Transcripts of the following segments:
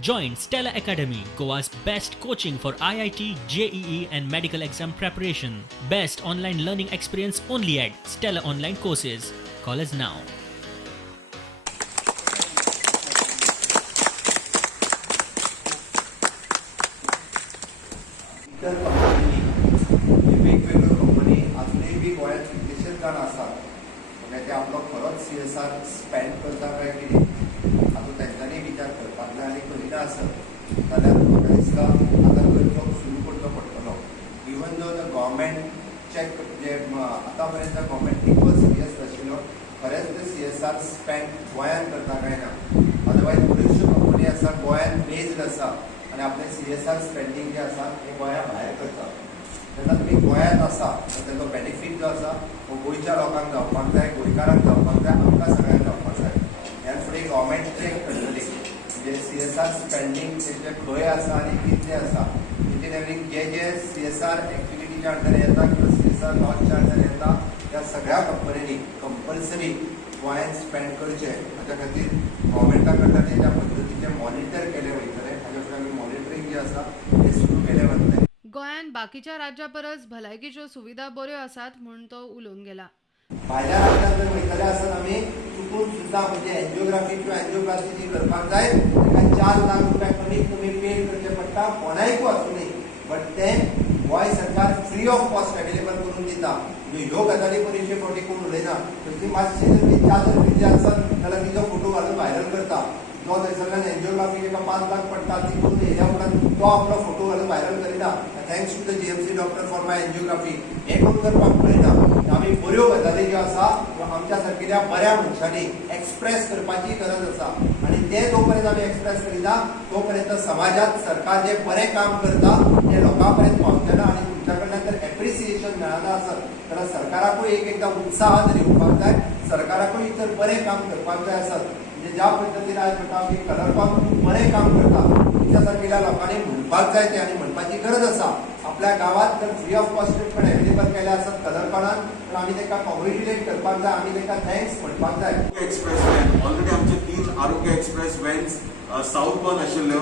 Join Stella Academy, Goa's best coaching for IIT, JEE and medical exam preparation. Best online learning experience only at Stella Online Courses. Call us now. इतर company वेगवेगळ्यो company अजूनय बी गोंयांत कितलेशेच जाण आसात म्हणजे ते आपलो खरोच CSR स्पेंड करता काय कितें हातूंत तेंच्यांनी विचार करपाक जाय आनी करिना आसत जाल्यार म्हाका दिसता आतां करचो सुरू करचो पडटलो. Even though the government check जे आतां पर्यंत गव्हर्मेंट इक्वल सिरियस नाशिल्लो खरेंच ते CSR स्पेंड गोंयांत करता काय ना. अदरवायज बऱ्योचश्यो कंपनी आसा गोंयांत बेज्ड आसा आणि आपले CSR स्पेंडिंग जे आसा हे गोंया भायर करतात. तेन्ना तुमी गोंयांत आसा तर तेजो बेनिफीट जो आसा तो गोंयच्या लोकांक जावपाक जाय, गोंयकारांक जावपाक जाय, आमकां सगळ्यांक जावपाक जाय. ह्या फुडें गव्हर्मेंट चेक करतली म्हणजे CSR स्पेंडिंग तेजे खंय आसा आनी कितलें आसा. इंजिनियरींग जे जे CSR एक्टिविटीच्या अंडर येता किंवा CSR लॉच्या अंडर येता त्या सगळ्या कंपनींनी कंपल्सरी गोंयांत स्पेंड करचे. हाच्या खातीर गव्हर्मेंटा कडल्यान ज्या पद्दतीचे मॉनिटर केले वयतले हाच्या फुडें आमी मॉनिटरींग जे आसा ते सुरू केले वतले. गोंयांत बाकीच्या राज्या परस भलायकीच्यो सुविधा बऱ्यो आसात म्हूण तो उलोवन गेला. भायल्या राज्यांत जर वयतले आसत आमी चुकून सुद्दां म्हणजे एंजिओग्राफी किंवा एंजिओप्लास्टी करपाक जाय ताका 4 लाख रुपया कमीत कमी पे करचे पडटा कोणायकूय आसूं दी. बट ते गोंय सरकार फ्री ऑफ कॉस्ट अवेलेबल करून दिता. म्हणजे ह्यो गजाली बरीचशे फावटी कोण उलयना. तर ती मातशी जर चादर भिजली आसत जाल्यार तिचो फोटो घालून व्हायरल करता. जो थंयसरल्यान एंजिओग्राफी ताका 5 लाख पडटा ती करून येयल्या उपरांत तो आपलो फोटो घालून व्हायरल करिना. Thanks to the GMC doctor for my angiography हे करून करपाक पळयना. आमी बऱ्यो गजाली ज्यो आसा त्यो आमच्या सारकेल्या बऱ्या मनशांनी एक्सप्रेस करपाची गरज आसा आनी ते जो पर्यंत आमी एक्सप्रेस करिना तो पर्यंत समाजात सरकार जे बरें काम करता ते लोकां पर्यंत पावचेना. आनी तुमच्या कडल्यान जर एप्रिसिएशन मेळना आसत जाल्यार सरकाराकूय एकदां उत्साह जर येवपाक जाय, सरकाराकूय जर बरें काम करपाक जाय आसत म्हणजे ज्या पद्दतीन आयज म्हणटा की कलरकॉन खूब बरें काम करता तुमच्या सारकेल्या लोकांनी म्हणपाक जाय ते आनी म्हणपाची गरज आसा. आपल्या गावात जर free of cost treatment available केले आसत कलरकॉनान तर आमी ताका कॉंग्रेच्युलेट करपाक जाय, आमी ताका थँक्स म्हणपाक जाय. एक्सप्रेस वॅन ऑलरेडी आमचे 3 आरोग्य एक्सप्रेस वॅन्स साऊथ गोवन आशिल्ल्यो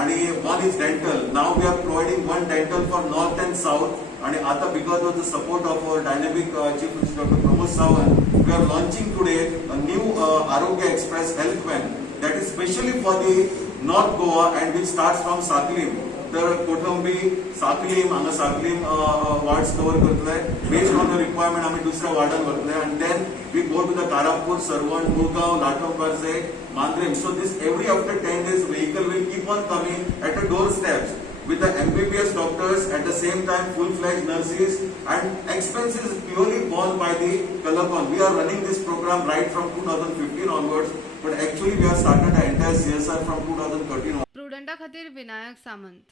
आणि one is dental. Now we are providing one dental for north and south आणि आता because of the support of our dynamic chief minister doctor Pramod Sawant we are launching today a new Arogya express health van that is specially for the north Goa and which starts from Sanquelim. तर कोठंबी साकलीम हांगा Sanquelim wards cover करतले. Based on the requirement आमी दुसऱ्या वार्डान वतले and then we go to the Karapur, Sarvan, Murgaon, Lathom, Karje, Mandrem. So this every after 10 days vehicle will keep on coming at the doorsteps with the MBBS doctors at the same time full-fledged nurses and expenses purely borne by the Kalakon. We are running this program right from 2015 onwards but actually we have started the entire CSR from 2013. प्रुडंटा खातीर विनायक सामंत.